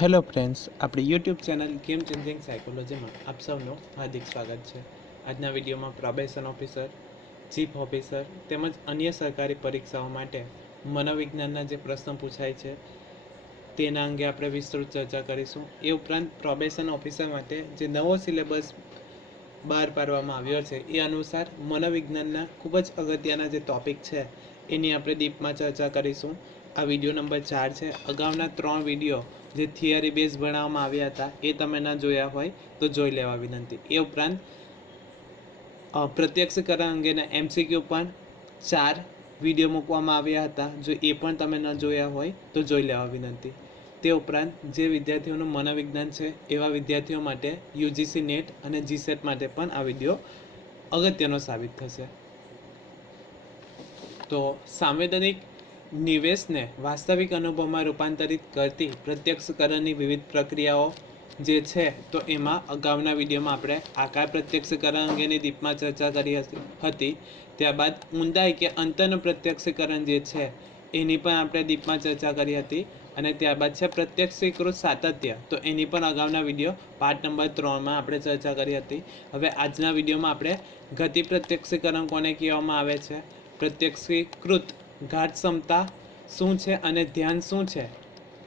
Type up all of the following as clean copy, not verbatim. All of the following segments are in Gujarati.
હેલો ફ્રેન્ડ્સ, આપણી યુટ્યુબ ચેનલ ગેમ ચેન્જિંગ સાયકોલોજીમાં આપ સૌનું હાર્દિક સ્વાગત છે. આજના વિડીયોમાં પ્રોબેશન ઓફિસર, ચીફ ઓફિસર તેમજ અન્ય સરકારી પરીક્ષાઓ માટે મનોવિજ્ઞાનના જે પ્રશ્નો પૂછાય છે તેના અંગે આપણે વિસ્તૃત ચર્ચા કરીશું. એ ઉપરાંત પ્રોબેશન ઓફિસર માટે જે નવો સિલેબસ બહાર પાડવામાં આવ્યો છે એ અનુસાર મનોવિજ્ઞાનના ખૂબ જ અગત્યના જે ટોપિક છે એની આપણે ડીપમાં ચર્ચા કરીશું. આ વિડીયો નંબર 4 છે. અગાઉના 3 વિડીયો જે થિયરી બેઝ ભણાવવામાં આવ્યા હતા એ તમે ન જોયા હોય તો જોઈ લેવા વિનંતી. એ ઉપરાંત પ્રત્યક્ષીકરણ અંગેના MCQ પણ 4 વિડીયો મૂકવામાં આવ્યા હતા. જો એ પણ તમે ન જોયા હોય તો જોઈ લેવા વિનંતી. તે ઉપરાંત જે વિદ્યાર્થીઓનું મનોવિજ્ઞાન છે એવા વિદ્યાર્થીઓ માટે UGC નેટ અને GSET માટે પણ આ વિડીયો અગત્યનો સાબિત થશે. તો સાંવેદનિક નિવેશને વાસ્તવિક અનુભવમાં રૂપાંતરિત કરતી પ્રત્યક્ષીકરણની વિવિધ પ્રક્રિયાઓ જે છે તો એમાં અગાઉના વિડીયોમાં આપણે આકાર પ્રત્યક્ષીકરણ અંગેની ડીપમાં ચર્ચા કરી હતી. ત્યારબાદ ઊંડાઈ કે અંતરનું પ્રત્યક્ષીકરણ જે છે એની પણ આપણે ડીપમાં ચર્ચા કરી હતી. અને ત્યારબાદ છે પ્રત્યક્ષીકૃત સાતત્ય, તો એની પણ અગાઉના વિડીયો પાર્ટ નંબર 3માં આપણે ચર્ચા કરી હતી. હવે આજના વિડીયોમાં આપણે ગતિ પ્રત્યક્ષીકરણ કોને કહેવામાં આવે છે, પ્રત્યક્ષીકૃત ગાઢ ક્ષમતા શું છે અને ધ્યાન શું છે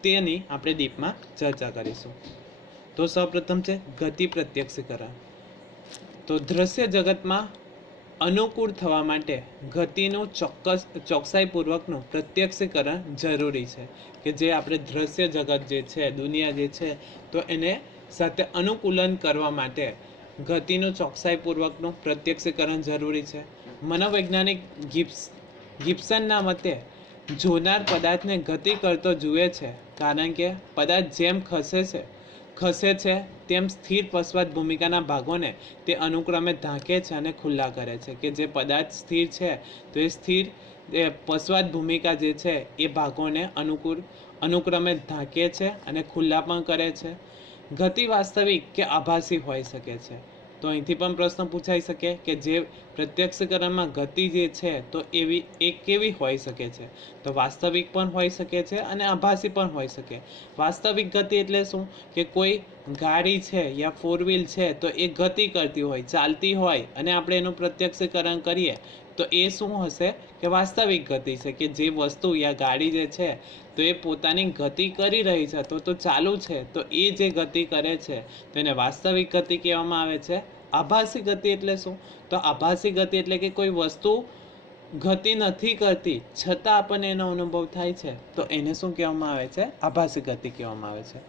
તેની આપણે ડીપમાં ચર્ચા કરીશું. તો સૌપ્રથમ છે ગતિ પ્રત્યક્ષીકરણ. તો દ્રશ્ય જગતમાં અનુકૂળ થવા માટે ગતિનું ચોકસાઈપૂર્વકનું પ્રત્યક્ષીકરણ જરૂરી છે. કે જે આપણે દ્રશ્ય જગત જે છે, દુનિયા જે છે, તો એને સાથે અનુકૂલન કરવા માટે ગતિનું ચોકસાઈપૂર્વકનું પ્રત્યક્ષીકરણ જરૂરી છે. મનોવૈજ્ઞાનિક ગિબ્સનના મતે જોનાર પદાર્થને ગતિ કરતો જુએ છે, કારણ કે પદાર્થ જેમ ખસે છે તેમ સ્થિર પશ્ચાત ભૂમિકાના ભાગોને તે અનુક્રમે ઢાંકે છે અને ખુલ્લા કરે છે. કે જે પદાર્થ સ્થિર છે તો એ સ્થિર પશ્ચાત ભૂમિકા જે છે એ ભાગોને અનુક્રમે ઢાંકે છે અને ખુલ્લા પણ કરે છે. ગતિ વાસ્તવિક કે આભાસી હોઈ શકે છે. તો અહીંથી પણ પ્રશ્ન પૂછાઈ શકે કે જે પ્રત્યક્ષીકરણમાં ગતિ જે છે તો એ કેવી હોઈ શકે છે. તો વાસ્તવિક પણ હોઈ શકે છે અને આભાસી પણ હોઈ શકે. વાસ્તવિક ગતિ એટલે શું કે કોઈ ગાડી છે યા 4 વ્હીલ છે તો એ ગતિ કરતી હોય, ચાલતી હોય અને આપણે એનું પ્રત્યક્ષીકરણ કરીએ તો એ શું હશે કે વાસ્તવિક ગતિ છે. કે જે વસ્તુ યા ગાડી જે છે તો એ પોતાની ગતિ કરી રહી છે તો ચાલુ છે, તો એ જે ગતિ કરે છે તો એને વાસ્તવિક ગતિ કહેવામાં આવે છે. આભાસી ગતિ એટલે શું, તો આભાસી ગતિ એટલે કે કોઈ વસ્તુ ગતિ નથી કરતી છતાં આપણને એનો અનુભવ થાય છે તો એને શું કહેવામાં આવે છે, આભાસી ગતિ કહેવામાં આવે છે.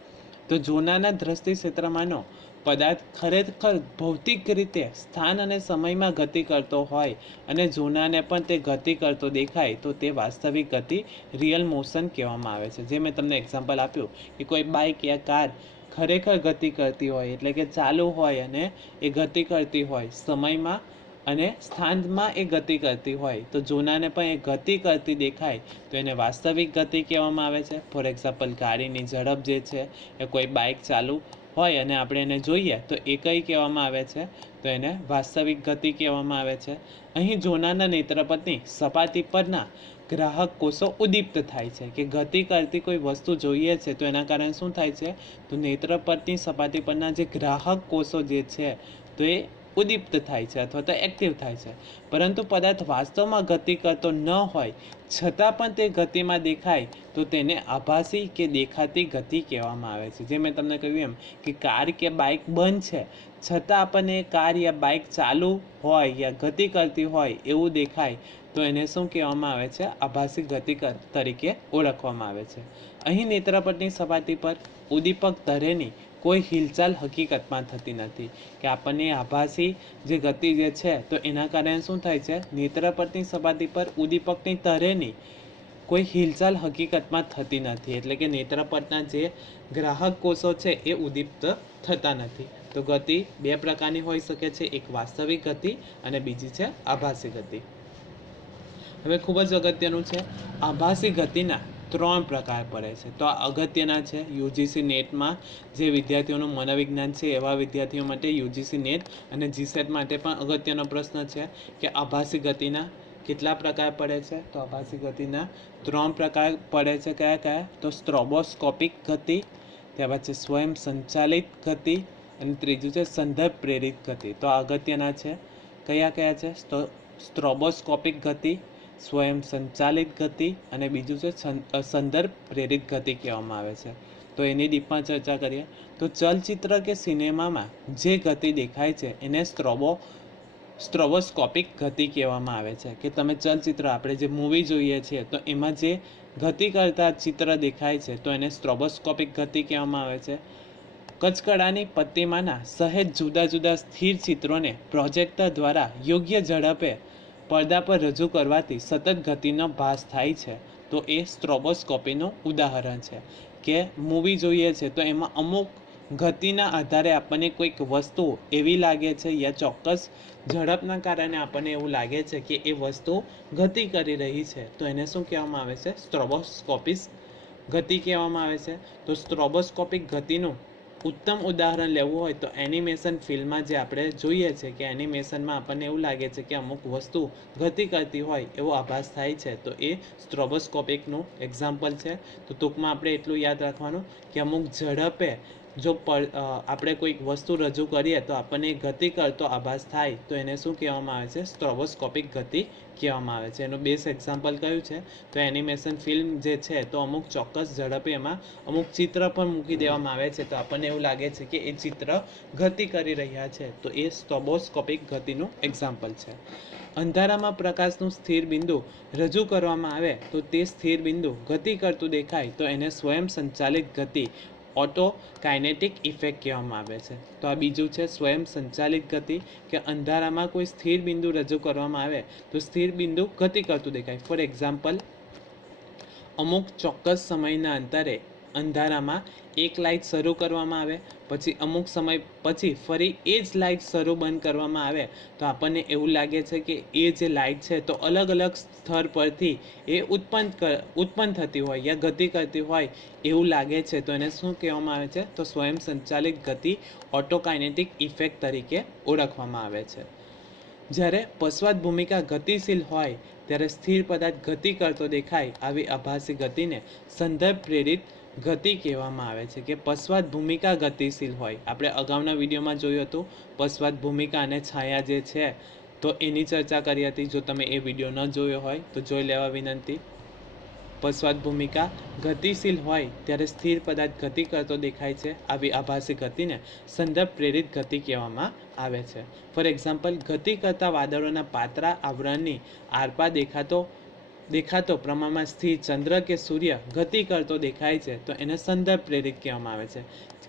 તો જોનારના દ્રષ્ટિ ક્ષેત્રમાંનો પદાર્થ ખરેખર ભૌતિક રીતે સ્થાન અને સમયમાં ગતિ કરતો હોય અને જોનારને પણ તે ગતિ કરતો દેખાય તો તે વાસ્તવિક ગતિ, રિયલ મોશન કહેવામાં આવે છે. જે મેં તમને એક્ઝામ્પલ આપ્યું કે કોઈ બાઇક યા કાર ખરેખર ગતિ કરતી હોય એટલે કે ચાલુ હોય અને એ ગતિ કરતી હોય સમયમાં અને સ્થાનમાં એ ગતિ કરતી હોય તો જોનારને પણ એ ગતિ કરતી દેખાય તો એને વાસ્તવિક ગતિ કહેવામાં આવે છે. ફોર એક્ઝામ્પલ ગાડીની ઝડપ જે છે એ કોઈ બાઇક ચાલુ હોય અને આપણે એને જોઈએ તો એ કઈ કહેવામાં આવે છે, તો એને વાસ્તવિક ગતિ કહેવામાં આવે છે. અહીં જોનારના નેત્રપથની સપાટી પરના ગ્રાહક કોષો ઉદ્દીપ્ત થાય છે. કે ગતિ કરતી કોઈ વસ્તુ જોઈએ છે તો એના કારણે શું થાય છે, તો નેત્રપથની સપાટી પરના જે ગ્રાહક કોષો જે છે તો એ ઉદ્દીપ્ત થાય છે અથવા તો એક્ટિવ થાય છે. પરંતુ પદાર્થ વાસ્તવમાં ગતિ કરતો ન હોય છતાં પણ તે ગતિમાં દેખાય તો તેને આભાસી કે દેખાતી ગતિ કહેવામાં આવે છે. જે મેં તમને કહ્યું એમ કે કાર કે બાઇક બંધ છે છતાં આપણને કાર યા બાઇક ચાલુ હોય યા ગતિ કરતી હોય એવું દેખાય તો એને શું કહેવામાં આવે છે, આભાસી ગતિ તરીકે ઓળખવામાં આવે છે. અહીં નેત્રપટની સપાટી પર ઉદ્દીપક ધરેની કોઈ હિલચાલ હકીકતમાં થતી નથી. કે આપણને આભાસી જે ગતિ જે છે તો એના કારણે શું થાય છે, નેત્રપટની સપાટી પર ઉદ્દીપકની તરેની કોઈ હિલચાલ હકીકતમાં થતી નથી. એટલે કે નેત્રપટના જે ગ્રાહક કોષો છે એ ઉદ્દીપ્ત થતા નથી. તો ગતિ 2 પ્રકારની હોઈ શકે છે, એક વાસ્તવિક ગતિ અને બીજી છે આભાસી ગતિ. હવે ખૂબ જ અગત્યનું છે, આભાસી ગતિના 3 પ્રકાર પડે છે. તો આ અગત્યના છે. UGC નેટમાં જે વિદ્યાર્થીઓનું મનોવિજ્ઞાન છે એવા વિદ્યાર્થીઓ માટે UGC નેટ અને GSET માટે પણ અગત્યનો પ્રશ્ન છે કે આભાસી ગતિના કેટલા પ્રકાર પડે છે. તો આભાસી ગતિના 3 પ્રકાર પડે છે. કયા કયા, તો સ્ટ્રોબોસ્કોપિક ગતિ, ત્યારબાદ છે સ્વયં સંચાલિત ગતિ અને ત્રીજું છે સંદર્ભ પ્રેરિત ગતિ. તો અગત્યના છે કયા છે? તો સ્ટ્રોબોસ્કોપિક ગતિ, સ્વયં સંચાલિત ગતિ અને બીજું છે સંદર્ભ પ્રેરિત ગતિ કહેવામાં આવે છે. તો એની ડીપમાં ચર્ચા કરીએ તો ચલચિત્ર કે સિનેમામાં જે ગતિ દેખાય છે એને સ્ટ્રોબોસ્કોપિક ગતિ કહેવામાં આવે છે. કે તમે ચલચિત્ર, આપણે જે મૂવી જોઈએ છીએ તો એમાં જે ગતિ કરતા ચિત્ર દેખાય છે તો એને સ્ટ્રોબોસ્કોપિક ગતિ કહેવામાં આવે છે. કચકડાની પટ્ટીમાંના સહેજ જુદા જુદા સ્થિર ચિત્રોને પ્રોજેક્ટર દ્વારા યોગ્ય ઝડપે પડદા પર રજૂ કરવાથી સતત ગતિનો ભાસ થાય છે. તો એ સ્ટ્રોબોસ્કોપીનું ઉદાહરણ છે. કે મૂવી જોઈએ છે તો એમાં અમુક ગતિના આધારે આપણને કોઈક વસ્તુ એવી લાગે છે યા ચોક્કસ ઝડપના કારણે આપણને એવું લાગે છે કે એ વસ્તુ ગતિ કરી રહી છે, તો એને શું કહેવામાં આવે છે? સ્ટ્રોબોસ્કોપિક ગતિ કહેવામાં આવે છે. તો સ્ટ્રોબોસ્કોપિક ગતિનું ઉત્તમ ઉદાહરણ લેવું હોય તો એનિમેશન ફિલ્મમાં જે આપણે જોઈએ છે કે એનિમેશનમાં આપણને એવું લાગે છે કે અમુક વસ્તુ ગતિ કરતી હોય એવો આભાસ થાય છે, તો એ સ્ટ્રોબોસ્કોપિકનું એક્ઝામ્પલ છે. તો ટૂંકમાં આપણે એટલું યાદ રાખવાનું કે અમુક ઝડપે જો આપણે કોઈક વસ્તુ રજૂ કરીએ તો આપણને ગતિ કરતો આભાસ થાય તો એને શું કહેવામાં આવે છે? સ્ટ્રોબોસ્કોપિક ગતિ કહેવામાં આવે છે. એનું બેસ્ટ એક્ઝામ્પલ કયું છે? તો એનિમેશન ફિલ્મ જે છે તો અમુક ચોક્કસ ઝડપે એમાં અમુક ચિત્ર પણ મૂકી દેવામાં આવે છે તો આપણને એવું લાગે છે કે એ ચિત્ર ગતિ કરી રહ્યા છે, તો એ સ્ટ્રોબોસ્કોપિક ગતિનું એક્ઝામ્પલ છે. અંધારામાં પ્રકાશનું સ્થિર બિંદુ રજૂ કરવામાં આવે તો તે સ્થિર બિંદુ ગતિ કરતું દેખાય તો એને સ્વયં સંચાલિત ગતિ, ઓટો કાઇનેટિક ઇફેક્ટ કહેવામાં આવે છે. તો આ બીજું છે સ્વયં સંચાલિત ગતિ, કે અંધારામાં કોઈ સ્થિર બિંદુ રજૂ કરવામાં આવે તો સ્થિર બિંદુ ગતિ કરતું દેખાય. ફોર એક્ઝામ્પલ, અમુક ચોક્કસ સમયના અંતરે અંધારામાં એક લાઇટ શરૂ કરવામાં આવે, પછી અમુક સમય પછી ફરી એ જ લાઇટ શરૂ બંધ કરવામાં આવે તો આપણને એવું લાગે છે કે એ જે લાઇટ છે તો અલગ અલગ સ્તર પરથી એ ઉત્પન્ન થતી હોય યા ગતિ કરતી હોય એવું લાગે છે, તો એને શું કહેવામાં આવે છે? તો સ્વયં સંચાલિત ગતિ, ઓટોકાઇનેટિક ઇફેક્ટ તરીકે ઓળખવામાં આવે છે. જ્યારે પશ્ચાત ભૂમિકા ગતિશીલ હોય ત્યારે સ્થિર પદાર્થ ગતિ કરતો દેખાય, આવી આભાસી ગતિને સંદર્ભ પ્રેરિત ગતિ કહેવામાં આવે છે. કે પશ્ચાત ભૂમિકા ગતિશીલ હોય, આપણે અગાઉના વિડીયોમાં જોયું હતું પશ્ચાત ભૂમિકા અને છાયા જે છે તો એની ચર્ચા કરી હતી. જો તમે એ વિડીયો ન જોયો હોય તો જોઈ લેવા વિનંતી. પશ્ચાત ભૂમિકા ગતિશીલ હોય ત્યારે સ્થિર પદાર્થ ગતિ કરતો દેખાય છે, આવી આભાસી ગતિને સંદર્ભ પ્રેરિત ગતિ કહેવામાં આવે છે. ફોર એક્ઝામ્પલ, ગતિ કરતા વાદળોના પાતળા આવરણની આરપાર દેખાતો પ્રમાણમાં સ્થિર ચંદ્ર કે સૂર્ય ગતિ કરતો દેખાય છે તો એને સંદર્ભ પ્રેરિત કહેવામાં આવે છે.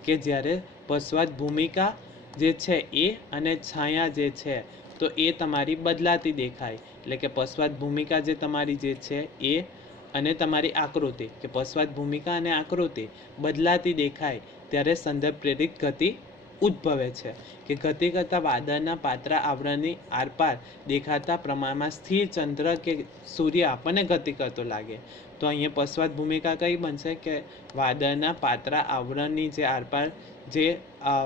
કે જ્યારે પશ્ચાત ભૂમિકા જે છે એ અને છાયા જે છે તો એ તમારી બદલાતી દેખાય, એટલે કે પશ્ચાત ભૂમિકા જે તમારી જે છે એ અને તમારી આકૃતિ, કે પશ્ચાત ભૂમિકા અને આકૃતિ બદલાતી દેખાય ત્યારે સંદર્ભ પ્રેરિત ગતિ ઉદ્ભવે છે. કે ગતિ કરતા વાદળના પાતળા આવરણની આરપાર દેખાતા પ્રમાણમાં સ્થિર ચંદ્ર કે સૂર્ય આપણને ગતિ કરતો લાગે, તો અહીંયા પશ્ચાત ભૂમિકા કઈ બનશે? કે વાદળના પાતળા આવરણની જે આરપાર જે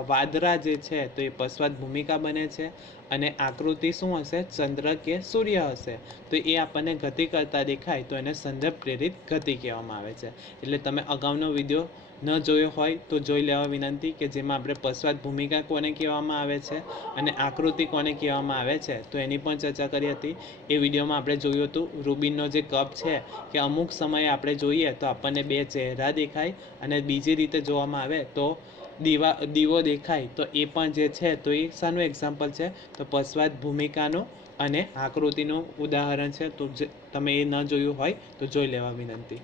વાદળા જે છે તો એ પશ્ચાત ભૂમિકા બને છે અને આકૃતિ શું હશે? ચંદ્ર કે સૂર્ય હશે, તો એ આપણને ગતિ કરતા દેખાય તો એને સંદર્ભ પ્રેરિત ગતિ કહેવામાં આવે છે. એટલે તમે અગાઉનો વિડીયો ન જોયો હોય તો જોઈ લેવા વિનંતી, કે જેમાં આપણે પશ્ચાત ભૂમિકા કોને કહેવામાં આવે છે અને આકૃતિ કોને કહેવામાં આવે છે તો એની પણ ચર્ચા કરી હતી. એ વિડીયોમાં આપણે જોયું હતું રૂબિનનો જે કપ છે કે અમુક સમયે આપણે જોઈએ તો આપણને બે ચહેરા દેખાય અને બીજી રીતે જોવામાં આવે તો દીવો દેખાય, તો એ પણ જે છે તો એ શાનું એક્ઝામ્પલ છે? તો પશ્ચાત ભૂમિકાનું અને આકૃતિનું ઉદાહરણ છે. તો તમે એ ન જોયું હોય તો જોઈ લેવા વિનંતી.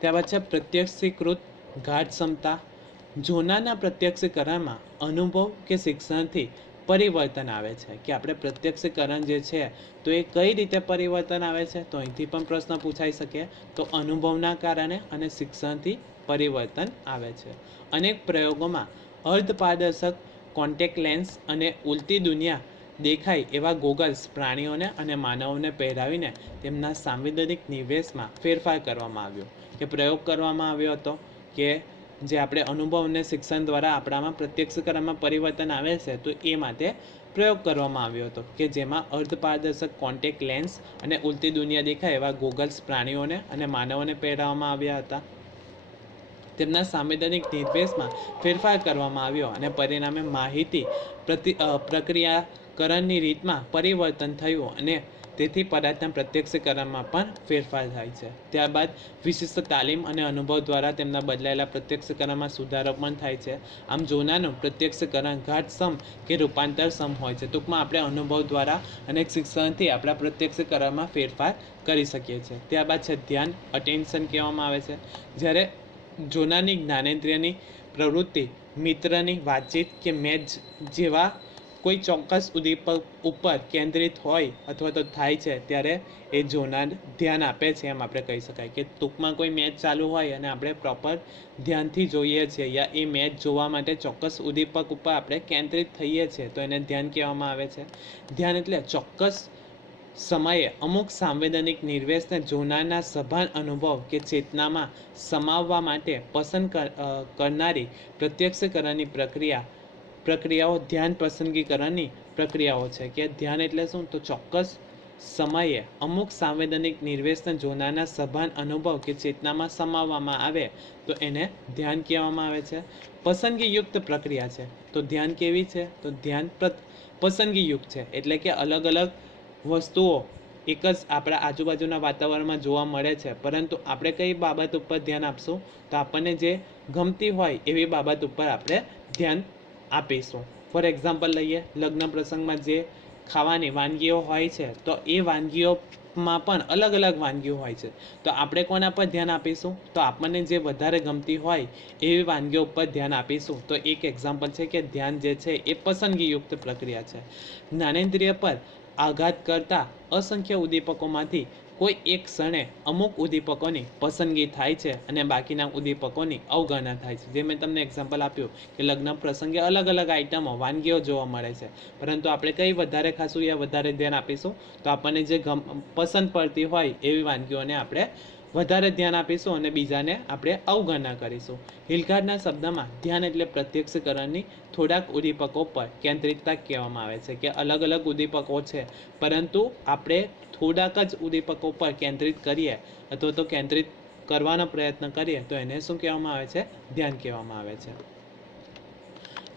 ત્યારબાદ છે પ્રત્યક્ષીકૃત ગાઢ ક્ષમતા. જોનારના પ્રત્યક્ષીકરણમાં અનુભવ કે શિક્ષણથી પરિવર્તન આવે છે. કે આપણે પ્રત્યક્ષીકરણ જે છે તો એ કઈ રીતે પરિવર્તન આવે છે? તો અહીંથી પણ પ્રશ્ન પૂછાઈ શકે. તો અનુભવના કારણે અને શિક્ષણથી પરિવર્તન આવે છે. અનેક પ્રયોગોમાં અર્ધપારદર્શક કોન્ટેક્ટ લેન્સ અને ઉલટી દુનિયા દેખાય એવા ગોગલ્સ પ્રાણીઓને અને માનવોને પહેરાવીને તેમના સાંવેદનિક નિવેશમાં ફેરફાર કરવામાં આવ્યો. કે પ્રયોગ કરવામાં આવ્યો હતો કે જે આપણે અનુભવ અને શિક્ષણ દ્વારા આપણામાં પ્રત્યક્ષીકરણમાં પરિવર્તન આવે છે તો એ માટે પ્રયોગ કરવામાં આવ્યો હતો, કે જેમાં અર્ધપારદર્શક કોન્ટેક્ટ લેન્સ અને ઉલટી દુનિયા દેખાય એવા ગોગલ્સ પ્રાણીઓને અને માનવોને પહેરાવવામાં આવ્યા હતા. તેમના સાંવેદનિક નિર્દેશમાં ફેરફાર કરવામાં આવ્યો અને પરિણામે માહિતી પ્રક્રિયાકરણની રીતમાં પરિવર્તન થયું અને તેથી પદાર્થના પ્રત્યક્ષીકરણમાં પણ ફેરફાર થાય છે. ત્યારબાદ વિશિષ્ટ તાલીમ અને અનુભવ દ્વારા તેમના બદલાયેલા પ્રત્યક્ષીકરણમાં સુધારો પણ થાય છે. આમ જોનારનું પ્રત્યક્ષીકરણ ઘાતસમ કે રૂપાંતરસમ હોય છે. ટૂંકમાં આપણે અનુભવ દ્વારા અને શિક્ષણથી આપણા પ્રત્યક્ષીકરણમાં ફેરફાર કરી શકીએ છીએ. ત્યારબાદ છે ધ્યાન, અટેન્શન કહેવામાં આવે છે. જ્યારે જોનારની જ્ઞાનેન્દ્રિયની પ્રવૃત્તિ મિત્રની વાતચીત કે મેચ જેવા કોઈ ચોક્કસ ઉદ્દીપક ઉપર કેન્દ્રિત હોય અથવા તો થાય છે ત્યારે એ જોનાર ધ્યાન આપે છે એમ આપણે કહી શકાય. કે ટૂંકમાં કોઈ મેચ ચાલુ હોય અને આપણે પ્રોપર ધ્યાનથી જોઈએ છીએ યા એ મેચ જોવા માટે ચોક્કસ ઉદ્દીપક ઉપર આપણે કેન્દ્રિત થઈએ છીએ તો એને ધ્યાન કહેવામાં આવે છે. ધ્યાન એટલે ચોક્કસ સમયે અમુક સાંવેદનિક નિર્દેશને જોનારના સભાન અનુભવ કે ચેતનામાં સમાવવા માટે પસંદ કરનારી પ્રત્યક્ષીકરણની પ્રક્રિયાઓ ધ્યાન પસંદગીકરણની પ્રક્રિયાઓ છે. કે ધ્યાન એટલે શું? તો ચોક્કસ સમયે અમુક સાંવેદનિક નિર્દેશને જોનારના સભાન અનુભવ કે ચેતનામાં સમાવવામાં આવે તો એને ધ્યાન કહેવામાં આવે છે. પસંદગીયુક્ત પ્રક્રિયા છે. તો ધ્યાન કેવી છે? તો ધ્યાન પસંદગીયુક્ત છે. એટલે કે અલગ અલગ વસ્તુઓ એક જ આપણા આજુબાજુના વાતાવરણમાં જોવા મળે છે, પરંતુ આપણે કઈ બાબત ઉપર ધ્યાન આપશું? તો આપણને જે ગમતી હોય એવી બાબત ઉપર આપણે ધ્યાન આપીશું. ફોર એક્ઝામ્પલ લઈએ, લગ્ન પ્રસંગમાં જે ખાવાની વાનગીઓ હોય છે તો એ વાનગીઓમાં પણ અલગ અલગ વાનગીઓ હોય છે. તો આપણે કોના પર ધ્યાન આપીશું? તો આપણને જે વધારે ગમતી હોય એવી વાનગીઓ ઉપર ધ્યાન આપીશું. તો એક એક્ઝામ્પલ છે કે ધ્યાન જે છે એ પસંદગીયુક્ત પ્રક્રિયા છે. જ્ઞાનેન્દ્રિય પર આઘાત કરતા અસંખ્ય ઉદ્દીપકોમાંથી કોઈ એક ક્ષણે અમુક ઉદ્દીપકોની પસંદગી થાય છે અને બાકીના ઉદ્દીપકોની અવગણના થાય છે. જે મેં તમને એક્ઝામ્પલ આપ્યું કે લગ્ન પ્રસંગે અલગ અલગ આઈટમો વાનગીઓ જોવા મળે છે, પરંતુ આપણે કઈ વધારે ખાશું યા વધારે ધ્યાન આપીશું? તો આપણને જે પસંદ પડતી હોય એવી વાનગીઓને આપણે વધારે ધ્યાન આપીશું અને બીજાને આપણે અવગણના કરીશું. હિલગાર્ડના શબ્દમાં ધ્યાન એટલે પ્રત્યક્ષીકરણની થોડાક ઉદ્દીપકો પર કેન્દ્રિતતા કહેવામાં આવે છે. કે અલગ અલગ ઉદ્દીપકો છે, પરંતુ આપણે થોડાક જ ઉદ્દીપકો પર કેન્દ્રિત કરીએ અથવા તો કેન્દ્રિત કરવાનો પ્રયત્ન કરીએ તો એને શું કહેવામાં આવે છે? ધ્યાન કહેવામાં આવે છે.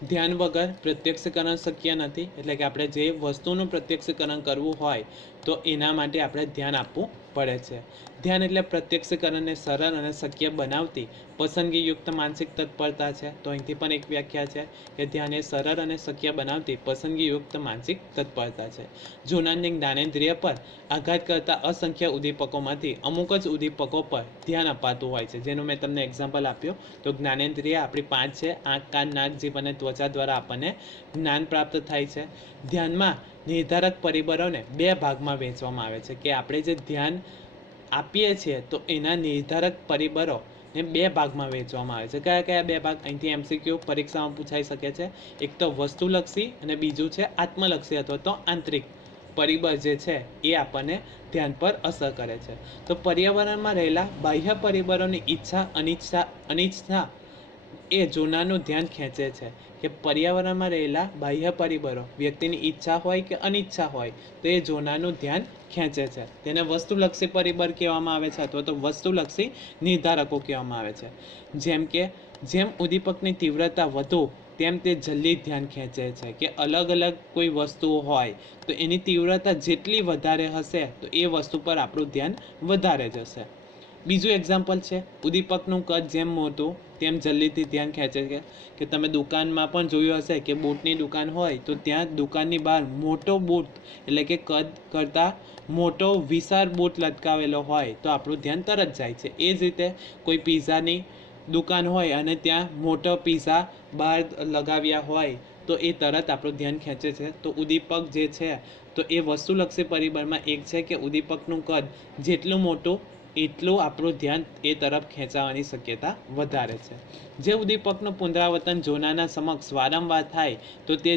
ધ્યાન વગર પ્રત્યક્ષીકરણ શક્ય નથી. એટલે કે આપણે જે વસ્તુનું પ્રત્યક્ષીકરણ કરવું હોય તો એના માટે આપણે ધ્યાન આપવું પડે છે. ધ્યાન એટલે પ્રત્યક્ષીકરણને સરળ અને શક્ય બનાવતી પસંદગીયુક્ત માનસિક તત્પરતા છે. તો અહીંથી પણ એક વ્યાખ્યા છે કે ધ્યાન એ સરળ અને શક્ય બનાવતી પસંદગીયુક્ત માનસિક તત્પરતા છે. જોનારની જ્ઞાનેન્દ્રિય પર આઘાત કરતા અસંખ્ય ઉદ્દીપકોમાંથી અમુક જ ઉદ્દીપકો પર ધ્યાન અપાતું હોય છે. જેનું મેં તમને એક્ઝામ્પલ આપ્યું. તો જ્ઞાનેન્દ્રિય આપણી 5 છે: આંખ, કાન, નાક, જીભ અને ત્વચા દ્વારા આપણને જ્ઞાન પ્રાપ્ત થાય છે. ધ્યાનમાં નિર્ધારક પરિબળોને 2 ભાગમાં વહેંચવામાં આવે છે. કે આપણે જે ધ્યાન આપીએ છીએ તો એના નિર્ધારક પરિબળો ને 2 ભાગમાં વહેંચવામાં આવે છે. કયા કયા 2 ભાગ? અહીંથી MCQ પરીક્ષામાં પૂછાઈ શકે છે. એક તો વસ્તુલક્ષી અને બીજું છે આત્મલક્ષી અથવા તો આંતરિક પરિબળ જે છે એ આપણને ધ્યાન પર અસર કરે છે. તો પર્યાવરણમાં રહેલા બાહ્ય પરિબળોની ઈચ્છા અનિચ્છા એ જોનારનું ધ્યાન ખેંચે છે. કે પર્યાવરણમાં રહેલા બાહ્ય પરિબળો, વ્યક્તિની ઈચ્છા હોય કે અનિચ્છા હોય, તો એ જોનારનું ધ્યાન ખેંચે છે. તેને વસ્તુલક્ષી પરિબળ કહેવામાં આવે છે અથવા તો વસ્તુલક્ષી નિર્ધારકો કહેવામાં આવે છે. જેમ ઉદ્દીપકની તીવ્રતા વધુ તેમ તે જલ્દી ધ્યાન ખેંચે છે. કે અલગ અલગ કોઈ વસ્તુઓ હોય તો એની તીવ્રતા જેટલી વધારે હશે તો એ વસ્તુ પર આપણું ધ્યાન વધારે જશે. બીજું એક્ઝામ્પલ છે, ઉદ્દીપકનું કદ જેમ મોટું તેમ જલ્દીથી ધ્યાન ખેંચે છે. કે તમે દુકાનમાં પણ જોયું હશે કે બૂટની દુકાન હોય તો ત્યાં દુકાનની બહાર મોટો બૂટ એટલે કે કદ કરતાં મોટો વિશાળ બૂટ લટકાવેલો હોય તો આપણું ધ્યાન તરત જાય છે. એ જ રીતે કોઈ પિઝાની દુકાન હોય અને ત્યાં મોટો પિઝા બહાર લગાવ્યા હોય તો એ તરત આપણું ધ્યાન ખેંચે છે. તો ઉદ્દીપક જે છે તો એ વસ્તુલક્ષી પરિબળમાં એક છે કે ઉદ્દીપકનું કદ જેટલું મોટું એટલું આપણું ધ્યાન એ તરફ ખેંચાવાની શક્યતા વધારે છે. જે ઉદ્દીપકનું પુનરાવર્તન જોનારના સમક્ષ વારંવાર થાય તો તે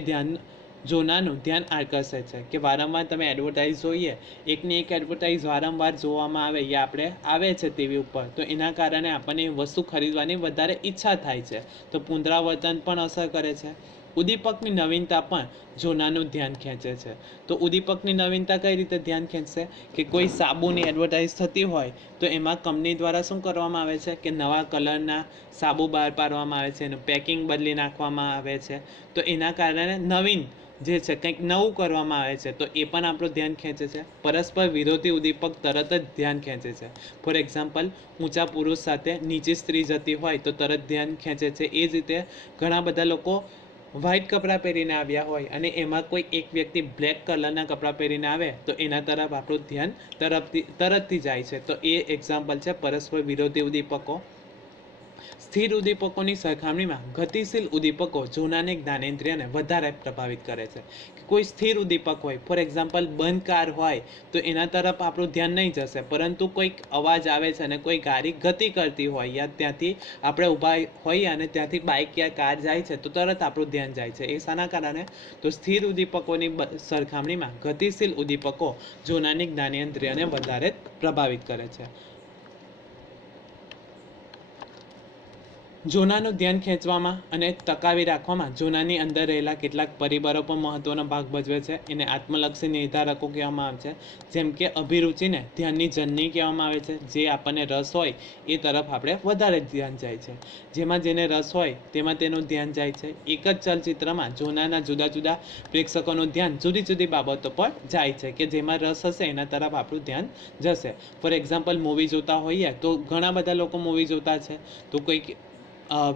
જોનારનું ધ્યાન આકર્ષે છે. કે વારંવાર તમે એડવર્ટાઇઝ જોઈએ, એકની એક એડવર્ટાઇઝ વારંવાર જોવામાં આવે યા આપણે આવે છે ટીવી ઉપર, તો એના કારણે આપણને વસ્તુ ખરીદવાની વધારે ઈચ્છા થાય છે. તો પુનરાવર્તન પણ અસર કરે છે. ઉદ્દીપકની નવીનતા પણ જોનારનું ધ્યાન ખેંચે છે. તો ઉદ્દીપકની નવીનતા કઈ રીતે ધ્યાન ખેંચશે કે કોઈ સાબુની એડવર્ટાઇઝ થતી હોય તો એમાં કંપની દ્વારા શું કરવામાં આવે છે કે નવા કલરના સાબુ બહાર પાડવામાં આવે છે, એનું પેકિંગ બદલી નાખવામાં આવે છે. તો એના કારણે નવીન જે છે કંઈક નવું કરવામાં આવે છે, તો એ પણ આપણું ધ્યાન ખેંચે છે. પરસ્પર વિરોધી ઉદ્દીપક તરત જ ધ્યાન ખેંચે છે. ફોર એક્ઝામ્પલ, ઊંચા પુરુષ સાથે નીચી સ્ત્રી જતી હોય તો તરત ધ્યાન ખેંચે છે. એ જ રીતે ઘણા બધા લોકો વ્હાઇટ કપડાં પહેરીને આવ્યા હોય અને એમાં કોઈ એક વ્યક્તિ બ્લેક કલરના કપડાં પહેરીને આવે તો એના તરફ આપણું ધ્યાન તરતથી જાય છે. તો એ એક્ઝામ્પલ છે પરસ્પર વિરોધી ઉદ્દીપકો. સ્થિર ઉદ્દીપકોની સરખામણીમાં ગતિશીલ ઉદ્દીપકો જોનારને જ્ઞાનેન્દ્રિયને વધારે પ્રભાવિત કરે છે. કોઈ સ્થિર ઉદ્દીપક હોય, ફોર એક્ઝામ્પલ બંધ કાર હોય તો એના તરફ આપણું ધ્યાન નહીં જશે, પરંતુ કોઈક અવાજ આવે છે અને કોઈ ગાડી ગતિ કરતી હોય યા ત્યાંથી આપણે ઊભા હોઈએ અને ત્યાંથી બાઇક યા કાર જાય છે તો તરત આપણું ધ્યાન જાય છે. એ શાના કારણે? તો સ્થિર ઉદ્દીપકોની સરખામણીમાં ગતિશીલ ઉદ્દીપકો જોનારની જ્ઞાનેન્દ્રિયને વધારે પ્રભાવિત કરે છે. જોનાનું ધ્યાન ખેંચવામાં અને ટકાવી રાખવામાં જોનાની અંદર રહેલા કેટલાક પરિબળો પણ મહત્વનો ભાગ ભજવે છે. એને આત્મલક્ષી નિર્ધારકો કહેવામાં આવે છે. જેમ કે અભિરુચિને ધ્યાનની જનની કહેવામાં આવે છે. જે આપણને રસ હોય એ તરફ આપણે વધારે ધ્યાન જાય છે. જેમાં જેને રસ હોય તેમાં તેનું ધ્યાન જાય છે. એક જ ચલચિત્રમાં જોનારના જુદા જુદા પ્રેક્ષકોનું ધ્યાન જુદી જુદી બાબતો પર જાય છે કે જેમાં રસ હશે એના તરફ આપણું ધ્યાન જશે. ફોર એક્ઝામ્પલ, મૂવી જોતા હોઈએ તો ઘણા બધા લોકો મૂવી જોતા છે, તો કોઈક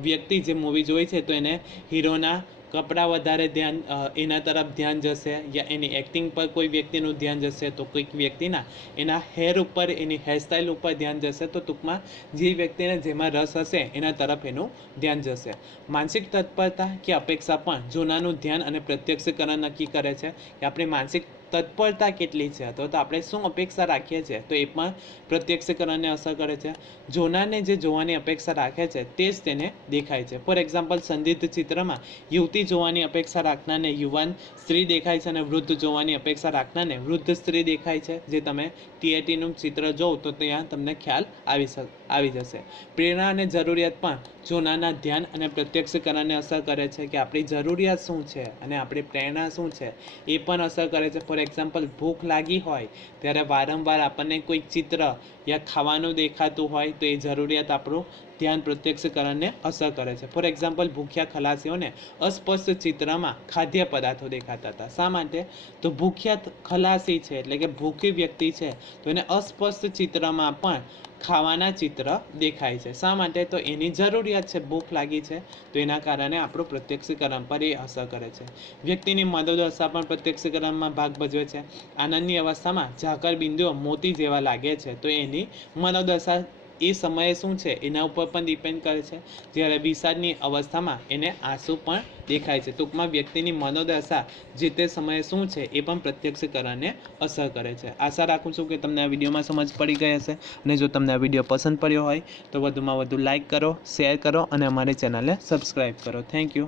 વ્યક્તિ જે મૂવી જોઈ છે તો એને હીરોના કપડાં વધારે ધ્યાન એના તરફ ધ્યાન જશે, યા એની એક્ટિંગ પર કોઈ વ્યક્તિનું ધ્યાન જશે, તો કોઈક વ્યક્તિના એના હેર ઉપર, એની હેરસ્ટાઇલ ઉપર ધ્યાન જશે. તો ટૂંકમાં જે વ્યક્તિને જેમાં રસ હશે એના તરફ એનું ધ્યાન જશે. માનસિક તત્પરતા કે અપેક્ષા પણ જોનાનું ધ્યાન અને પ્રત્યક્ષીકરણ નક્કી કરે છે કે આપણી માનસિક તત્પરતા કેટલી છે અથવા તો આપણે શું અપેક્ષા રાખીએ છીએ, તો એ પણ પ્રત્યક્ષીકરણને અસર કરે છે. જોનારને જે જોવાની અપેક્ષા રાખે છે તે જ તેને દેખાય છે. ફોર એક્ઝામ્પલ, સંદિગ્ધ ચિત્રમાં યુવતી જોવાની અપેક્ષા રાખનારને યુવાન સ્ત્રી દેખાય છે અને વૃદ્ધ જોવાની અપેક્ષા રાખનારને વૃદ્ધ સ્ત્રી દેખાય છે. જે તમે ટીએટીનું ચિત્ર જોવ તો ત્યાં તમને ખ્યાલ આવી જશે. પ્રેરણા અને જરૂરિયાત પણ જોનારના ધ્યાન અને પ્રત્યક્ષીકરણને અસર કરે છે કે આપણી જરૂરિયાત શું છે અને આપણી પ્રેરણા શું છે એ પણ અસર કરે છે. ફોર એક્ઝામ્પલ, ભૂખ લાગી હોય ત્યારે વારંવાર આપણને કોઈક ચિત્ર યા ખાવાનું દેખાતું હોય તો એ જરૂરિયાત આપણું ધ્યાન પ્રત્યક્ષીકરણને અસર કરે છે. ફોર એક્ઝામ્પલ, ભૂખ્યા ખલાસીઓને અસ્પષ્ટ ચિત્રમાં ખાદ્ય પદાર્થો દેખાતા હતા. શા માટે? તો ભૂખ્યા ખલાસી છે એટલે કે ભૂખી વ્યક્તિ છે તો એને અસ્પષ્ટ ચિત્રમાં પણ ખાવાના ચિત્ર દેખાય છે. શા માટે? તો એની જરૂરિયાત છે, ભૂખ લાગી છે, તો એના કારણે આપણું પ્રત્યક્ષીકરણ પર એ અસર કરે છે. વ્યક્તિની મનોદશા પણ પ્રત્યક્ષીકરણમાં ભાગ ભજવે છે. આનંદની અવસ્થામાં ઝાકળ બિંદુઓ મોતી જેવા લાગે છે તો એની મનોદશા એ સમયે શું છે એના ઉપર પણ ડિપેન્ડ કરે છે. જ્યારે વિષાદની અવસ્થામાં એને આંસુ પણ દેખાય છે. ટૂંકમાં વ્યક્તિની મનોદશા જે તે સમયે શું છે એ પણ પ્રત્યક્ષીકરણને અસર કરે છે. આશા રાખું છું કે તમને આ વિડીયોમાં સમજ પડી ગઈ હશે, અને જો તમને આ વિડીયો પસંદ પડ્યો હોય તો વધુમાં વધુ લાઇક કરો, શેર કરો અને અમારી ચેનલને સબસ્ક્રાઈબ કરો. Thank you.